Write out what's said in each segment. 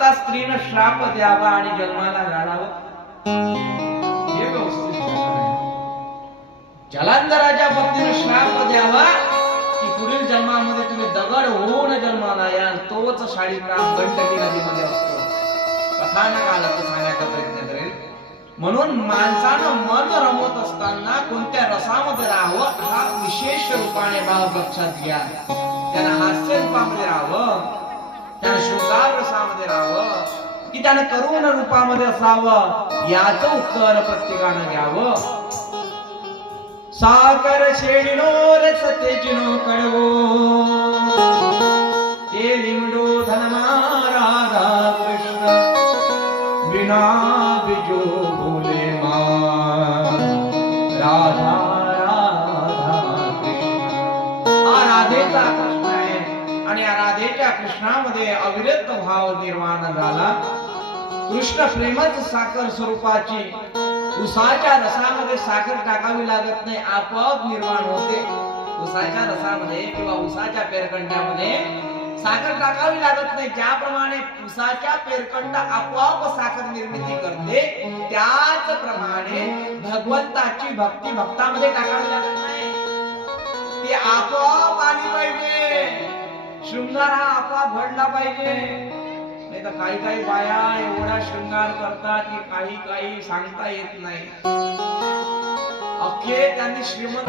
करता स्त्रीनं श्राप द्यावा आणि जन्माला घालावं हे व्यवस्थित आहे. जलांधराच्या पत्नीनं श्राप द्यावा की पुढील जन्मामध्ये तुम्ही दगड होऊन जन्माला याल, तोच शाळीग्राम गंडकी नदीमध्ये असतो. कथानक आला तर सांगण्याचा प्रयत्न करेल. म्हणून माणसानं मन रमवत असताना कोणत्या रसामध्ये राहावं हा विशेष रूपाने भाव लक्षात घ्या. त्यानं हास्य रूपामध्ये राहावं, त्यानं शृंगार रसामध्ये राहावं, की त्यानं करुण रूपामध्ये असावं, याचं उत्तर प्रत्येकानं घ्यावं. साकर शेडिनो रस तेजिनो कडवो ते लिंडो धनमा राधा कृष्ण बिना बिजो बोले मान राधा राधा कृष्ण. हा राधेचा कृष्ण आहे आणि या राधेच्या कृष्णामध्ये अविरत भाव निर्माण झाला. कृष्ण प्रेमच साखर स्वरूपाची, उसाच्या रसामध्ये साखर टाकावी लागत नाही, आपोआप निर्माण होते. उसाच्या रसामध्ये किंवा उसाच्या पेरकंडामध्ये साखर टाकावी लागत नाही. ज्याप्रमाणे उसाच्या पेरकंड आपोआप साखर निर्मिती करते, त्याचप्रमाणे भगवंताची भक्ती भक्तामध्ये टाकावी लागत नाही, ती आपोआप आली पाहिजे. शृंगार हा आपोआप घडला पाहिजे. नाही तर काही काही बाया एवढा शृंगार करतात की काही काही सांगता येत नाही. अख्खे त्यांनी श्रीमंत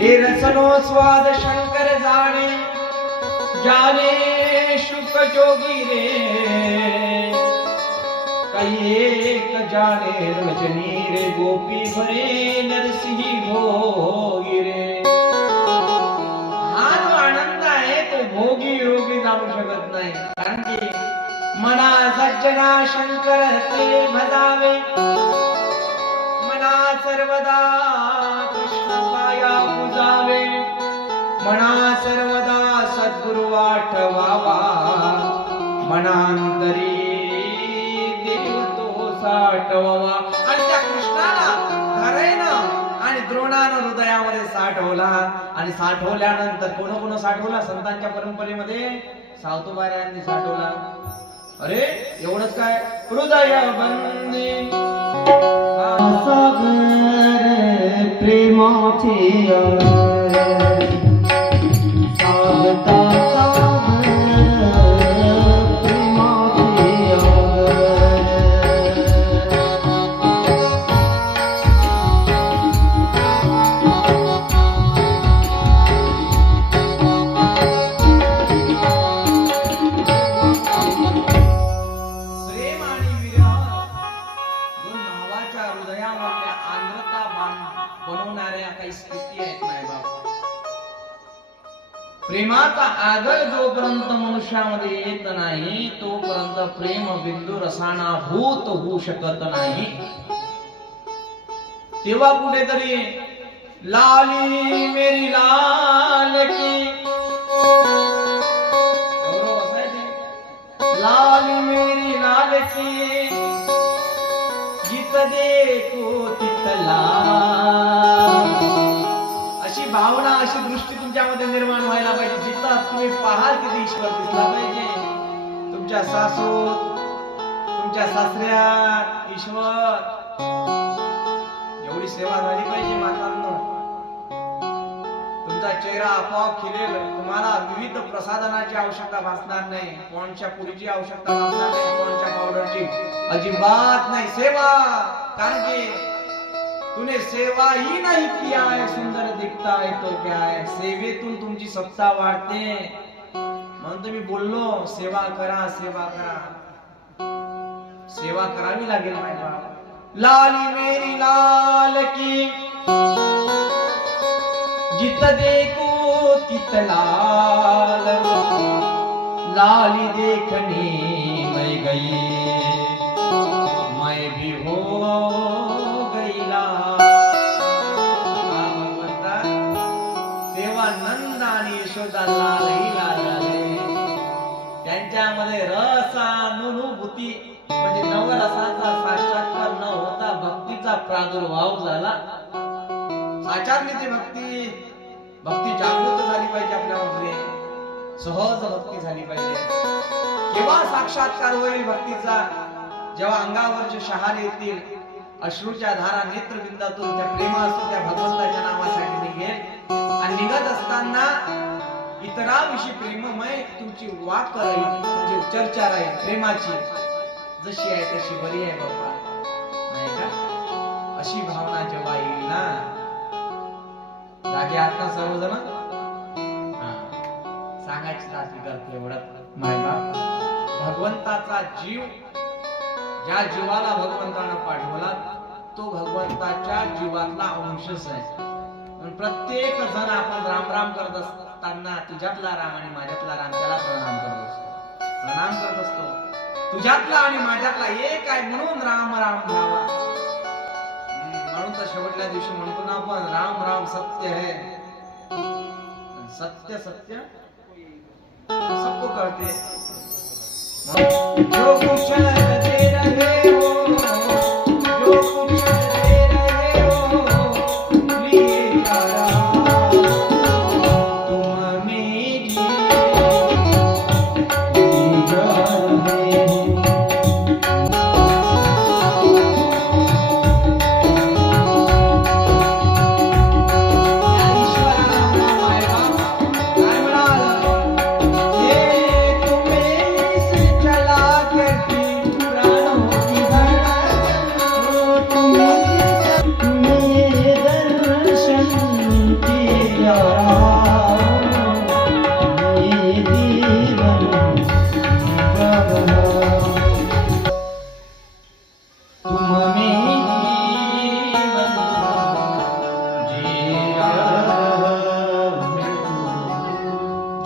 हे रसनो स्वाद शंकर जाणे जाने शुक जोगी रे काही एक जाने रजनी रे गोपी भरे नरसिंही भोगी रे. हा जो आनंद आहे तो भोगी योगी जाणू शकत नाही. कारण की मना सज्जना शंकर ते भजावे, मना सर्वदा कृष्ण पाया पूजावे, मना सर्वदा सद्गुरु आठवावा, मनांतरी देव तो साठवावा. आणि त्या कृष्णाला धरेनं आणि द्रोणानं हृदयामध्ये साठवला. आणि साठवल्यानंतर कोण साठवला? संतांच्या परंपरेमध्ये सावतोबाऱ्यांनी साठवला. अरे एवढंच काय, हृदय बंदी सागर प्रेमाचे प्रेमाचा आदर जोपर्यंत मनुष्यामध्ये येत नाही तोपर्यंत प्रेम बिंदू रसाना भूत होऊ शकत नाही. तेव्हा कुठेतरी लाली मेरी लाल की लाली मेरी लाल की गीत देखो तिथला, अशी भावना अशी दृष्टी तुमच्यामध्ये निर्माण व्हायला पाहिजे. जिथं तुम्ही पाहाल तिथे ईश्वर दिसला पाहिजे. तुमच्या सासूत, तुमच्या सासऱ्यात ईश्वर, एवढी सेवा झाली पाहिजे मातांनो. तुमचा चेहरा आपोआप खिलेल. तुम्हाला विविध प्रसाधनाची आवश्यकता भासणार नाही, कोणच्या पुरीची आवश्यकता भासणार नाही, कोणच्या पावडरची अजिबात नाही. सेवा, कारण की तूने सेवा ही नाही किया है सुंदर दिखता है तो क्या है. सेवेतून तुमची सत्ता वाढते. म्हणून तुम्ही बोललो सेवा करा, सेवा करा, सेवा करावी लागेल माझ्या. लाली मेरी लाल की जित देखो तित लाल, लाली देखने मैं गई मैं भी हो गई लाल. नंद आणि यशोदा लालही लाल झाले. त्यांच्यामध्ये रसानुभूती म्हणजे नवरसाचा साक्षात्कार न होता भक्तीचा प्रादुर्भाव झाला. साचारली ती भक्ती, भक्ती जागृत झाली पाहिजे आपल्यामध्ये, सहज भक्ती झाली पाहिजे. जेव्हा साक्षात्कार होईल भक्तीचा, जेव्हा अंगावरचे शहारे येतील, अश्रूच्या धारा नेत्रबिंदातून त्या प्रेमातून त्या भगवंताच्या नावासाठी निघेल आणि निघत असताना इतरांविषयी प्रेममय तुमची वाक राहील, म्हणजे चर्चा राहील प्रेमाची, जशी आहे तशी बरी आहे बाबा, नाही का? अशी भावना जेव्हा येईल ना, जागे आहात ना सर्वजण? सांगायची तात्विक अर्थ एवढं माय बाप, भगवंताचा जीव, ज्या जीवाला भगवंतानं पाठवला तो भगवंताच्या जीवातला अंशच आहे. प्रत्येक जण आपण राम राम करत असताना तुझ्यातला राम आणि माझ्यातला राम त्याला प्रणाम करत असतो. तुझ्यातला आणि माझ्यातला एक आहे म्हणून राम राम भावा. म्हणून तर शेवटल्या दिवशी म्हणतो ना आपण, राम राम सत्य है, सत्य सत्य सबको करते. जो कुछ दे रहे हो, जो कुछ दे रहे हो, लिए जा रहा तुम मेरी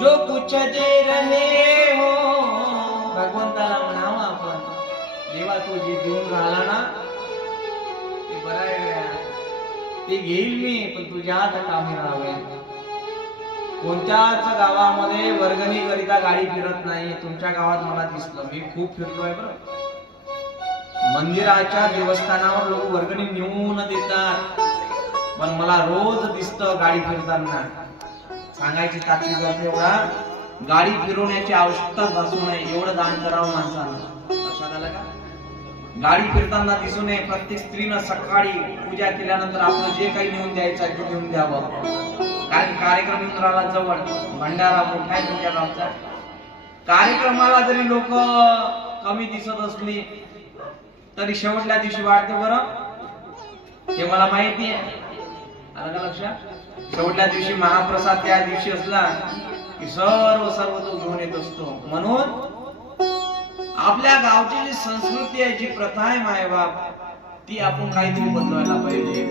जो कुछ दे रहे हो. भगवंताला म्हणावं आपण, देवा तू जे देऊन राहिला ना ते बरं आहे, ते घेईल मी, पण तुझ्या हात कामी राहावे. कोणत्याच गावामध्ये वर्गणी करिता गाडी फिरत नाही. तुमच्या गावात मला दिसलं, मी खूप फिरलोय बरं. मंदिराच्या देवस्थानावर लोक वर्गणी नेऊन देतात, पण मला रोज दिसतं गाडी फिरताना. सांगायची तात्विक अर्थ एवढा, गाडी फिरवण्याची आवश्यकता भासू नये एवढं दान करावं माणसानं. लक्षात आलं का? गाडी फिरताना दिसू नये. प्रत्येक स्त्रीनं सकाळी पूजा केल्यानंतर आपलं जे काही नेऊन द्यायचं आहे ते नेऊन द्यावं. कारण कार्यक्रम इंद्राला जवळ, भंडारा मोठा आहे तुमच्या गावचा. कार्यक्रमाला जरी लोक कमी दिसत असली तरी शेवटल्या दिवशी वाढते बरं, हे मला माहिती आहे. आलं का लक्षात? शेवटल्या दिवशी महाप्रसाद त्या दिवशी असला की सर्व तो घेऊन येत असतो. म्हणून आपल्या गावची जी संस्कृती आहे, जी प्रथा आहे मायबाप, ती आपण काहीतरी बदलवायला पाहिजे.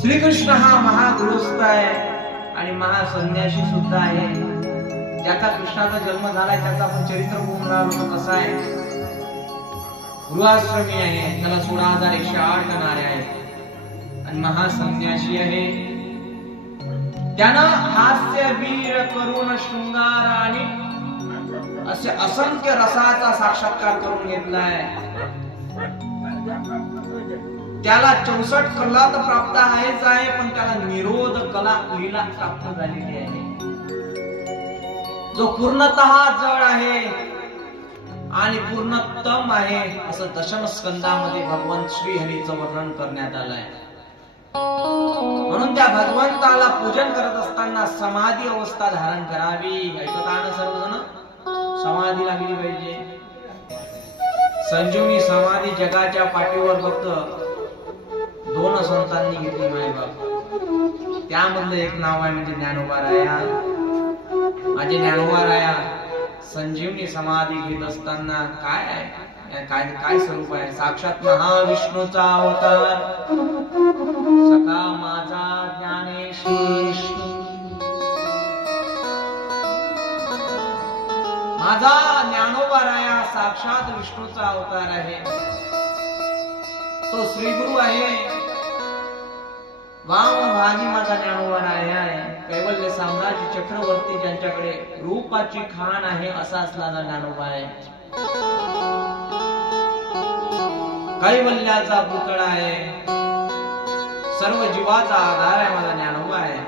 श्रीकृष्ण हा महागृहस्थ आहे आणि महासन्यासी सुद्धा आहे. ज्याचा कृष्णाचा जन्म झालाय त्याचा आपण चरित्र बघून राहिलो कसं आहे. गृहाश्रमी आहे, त्याला 16,108 नारे आहेत आणि महासन्यासी आहे. त्यानं हास्य वीर करून शृंगार आणि असे असंख्य रसाचा साक्षात्कार करून घेतलाय. त्याला 64 कला तर प्राप्त आहेच आहे, पण त्याला निरोध कला लीला प्राप्त झालेली आहे, जो पूर्णतः जड आहे आणि पूर्णतम आहे असं दशम स्कंदामध्ये भगवंत श्रीहरीचं वर्णन करण्यात आलंय. म्हणून त्या भगवंताला पूजन करत असताना समाधी अवस्था धारण करावी. ऐकत आहात सर्वजण? समाधी लागली पाहिजे. संजीवनी समाधी जगाच्या पाठीवर फक्त 2 संतांनी घेतली मायबाप. त्यामधलं एक नाव आहे म्हणजे ज्ञानोबा राया. माझे ज्ञानोबा राया संजीवनी समाधी घेत असताना काय स्वरूप आहे. साक्षात महाविष्णूचा अवतार, सखा माझा ज्ञानेश्वर. माझा ज्ञानोबा राया साक्षात विष्णूचा अवतार आहे. तो श्री गुरु आहे. वामभागी माझा ज्ञानोबा राया आहे. कैवल्य साम्राज्य चक्रवर्ती ज्यांच्याकडे रूपाची खाण आहे असा असणारा ज्ञानोबा आहे. कैवल्याचा पुतळा आहे. सर्व जीवाचा आधार आहे माझा ज्ञानोबा आहे.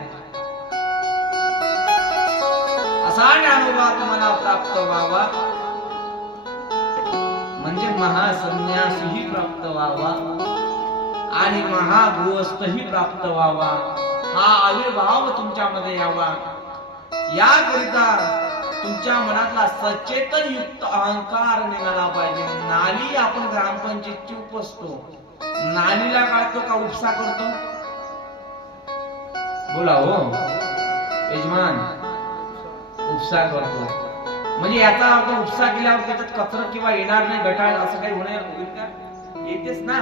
असा ज्ञानोबा तुम्हाला प्राप्त व्हावा, म्हणजे महासन्यासीही प्राप्त व्हावा आणि महागृहस्थही प्राप्त व्हावा, हा आविर्भाव तुमच्यामध्ये यावा. याकरिता तुमच्या मनातला सचेतन युक्त अहंकार निघाला पाहिजे. नाली आपण ग्रामपंचायतची उपसतो, नालीला काढतो का उपसा करतो? बोला हो यजमान, उपसा करतो. म्हणजे याचा अर्थ उपसा केल्यावर त्याच्यात कचरा किंवा येणार नाही, गटाळ असं काही होणार होईल का? येतेच ना.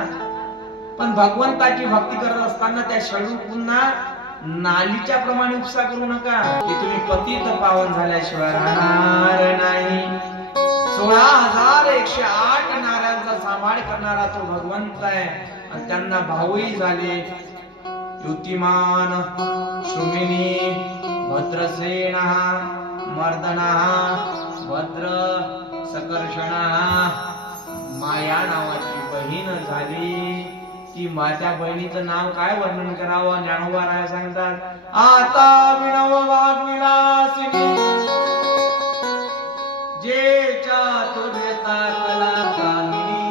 पण भगवंताची भक्ती करत असताना त्या शरू पुन्हा नालीच्या प्रमाणे उपसा करू नका की तुम्ही पतित पावन झाल्याशिवाय राहणार नाही. 16,108 नाऱ्यांचा सांभाळ करणारा तो भगवंत आहे आणि त्यांना भाऊही झाले. युतिमान सुमिनी भद्रसेना मर्दना भद्र सकर्षणा, माया नावाची बहीण झाली. ती त्या बहिणीचं नाव काय वर्णन करावं? ज्ञानोबा राय सांगतात, आता विनव वाग्विलासिनी जे चातुर्यता कला कामिनी,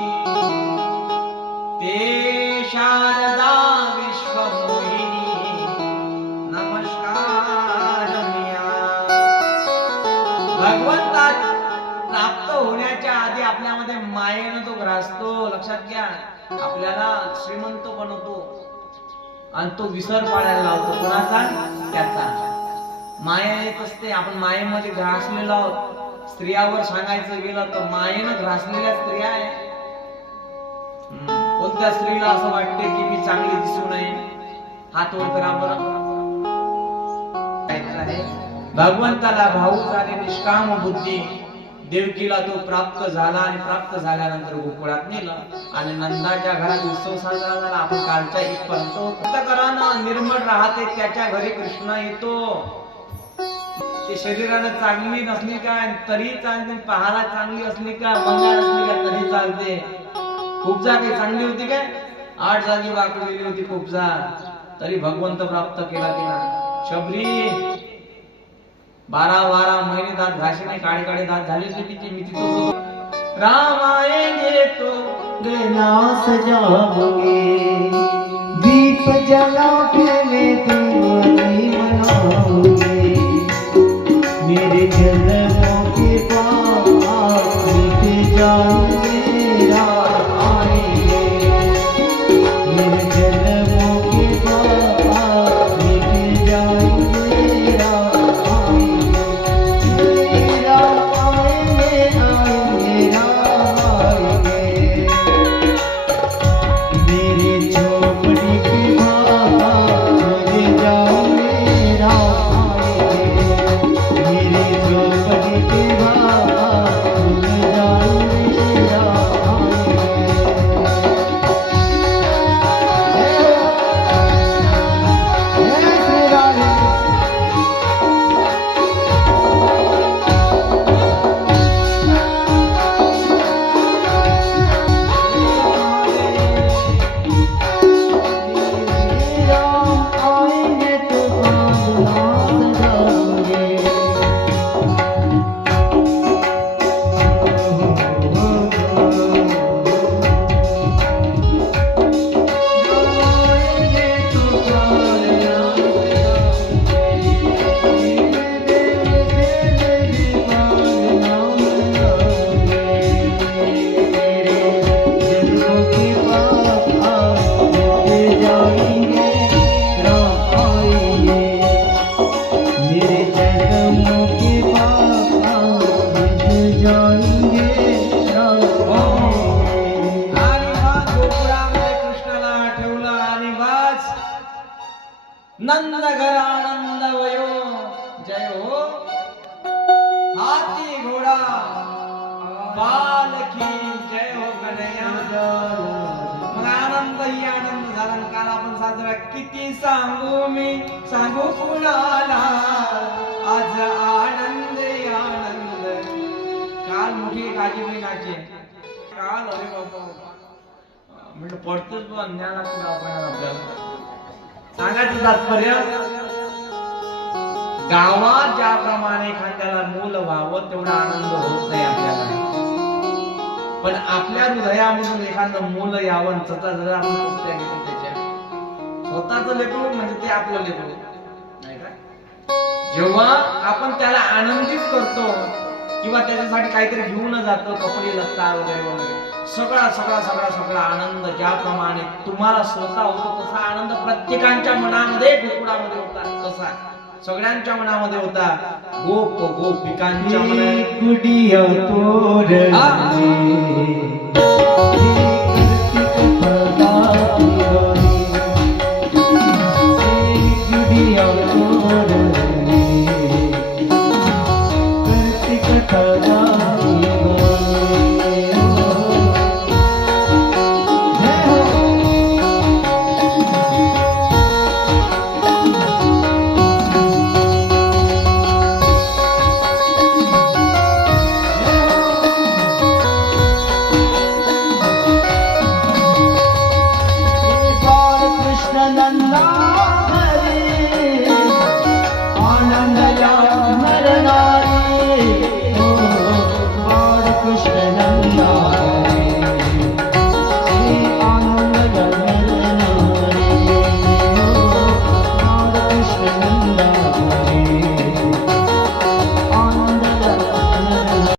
ते शारदा विश्वमोहिनी, नमस्कार मिया. भगवंता प्राप्त होण्याच्या आधी आपल्यामध्ये मायेनं तो ग्रासतो. लक्षात घ्या, आपल्याला श्रीमंत बनवतो आणि तो विसर पाडायला लावतो. कोणाचा? त्याचा. माया येत असते. आपण मायेमध्ये ग्रासलेलो आहोत. स्त्रियावर सांगायचं गेलं तर मायेनं ग्रासलेल्या स्त्रिया आहे. कोणत्या स्त्रीला असं वाटते की मी चांगली दिसू नये? हात वर करा बरं. भगवंताला भाऊ झाले निष्काम बुद्धी. देवकीला तो प्राप्त झाला आणि प्राप्त झाल्यानंतर गोकुळात नेलं आणि नंदाच्या घरात उत्सव साजरा झाला. आपण कालच्या इथपर्यंत अंतःकरण निर्मळ राहते त्याच्या घरी कृष्ण येतो. ते शरीरानं चांगली नसली काय तरी चालते, पाहायला चांगली असली का, मंगाळ असली का तरी चालते. खूपजा काही चांगली होती काय? 8 जागी वाकलेली होती खूपजा, तरी भगवंत प्राप्त केला तिला. शबरी 12 महिने दात घाशीने काळे दात झाले होते तिचे. मी तिथं राम आएंगे तो गला सजाओगे, दीप जला के मैं तुम्हारी मनाओगे. मेरे जन्मों के बाद बीत जाएंगे रात आएंगे. मेरे जन्मों के बाद बीत जाएंगे रात आएंगे. राम आएंगे आएंगे राम आएंगे. मेरे झोपड़ी के बाहर मेरे जाओगे राम आएंगे. मेरे झोपड़ी के बाहर मेरे जाओगे राम आएंगे तो बादल सजाओगे. नंद घर आनंद वयो जय हो. हाथी घोडा पालखी जय हो कन्हैया. मग आनंद ही आनंद झाला. काल आपण साजरा किती सांगू मी सांगू कुणाला, आज आनंद आनंद. काल मोठी काजी नाचे काल. अरे बाबा म्हणजे पडतोच ज्ञानाचं गाव आपल्याला. सांगायचं तात्पर्य गावात ज्याप्रमाणे एखाद्याला मूल व्हावं तेवढा आनंद होत नाही आपल्याला, पण आपल्या हृदयामधून एखादं मूल यावं जर आपण कुठल्या घेतो त्याच्या स्वतःच लेकरू म्हणजे ते आपलं लेकरू नाही का. जेव्हा आपण त्याला आनंदित करतो किंवा त्याच्यासाठी काहीतरी घेऊन जातो कपडे लत्ता वगैरे वगैरे सगळा सगळा सगळा सगळा आनंद ज्याप्रमाणे तुम्हाला स्वतः होतो तसा आनंद प्रत्येकाच्या मनामध्ये गोकुळामध्ये होता, तसा सगळ्यांच्या मनामध्ये होता. गोप गोपिकांच्या मनात गुडिया तोरणे गुडिया तोरणे कार्तिक नंदा हरे आनंद या नर नारी, ओ बाळ कृष्ण